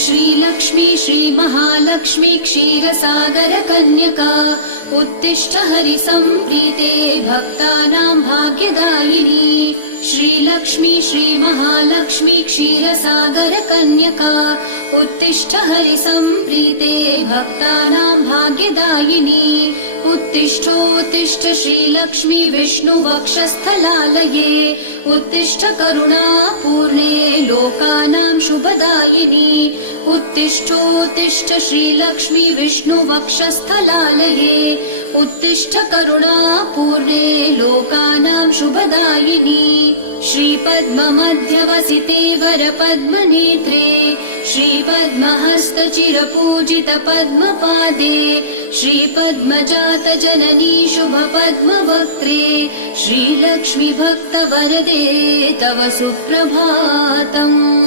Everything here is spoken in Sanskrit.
श्रीलक्ष्मी श्रीमहालक्ष्मी क्षीरसागर कन्यका उत्तिष्ठ हरिसम्प्रीते भक्तानां भाग्यदायिनी। श्रीलक्ष्मी श्रीमहालक्ष्मी क्षीरसागर कन्यका उत्तिष्ठ हरिसम्प्रीते भक्तानां भाग्यदायिनी। उत्तिष्ठोत्तिष्ठ श्रीलक्ष्मी विष्णुवक्षस्थलालये उत्तिष्ठ करुणापूर्णे लोकानां शुभदायिनी। उत्तिष्ठोत्तिष्ठ श्रीलक्ष्मी विष्णुवक्षस्थलालये उत्तिष्ठ करुणापूर्णे लोकानां शुभदायिनी। श्रीपद्ममध्यवसिते वरपद्मनेत्रे श्रीपद्महस्तचिरपूजित पद्मपादे श्रीपद्मजात जननी शुभपद्मवक्त्रे श्रीलक्ष्मी भक्तवरदे तव सुप्रभातम्।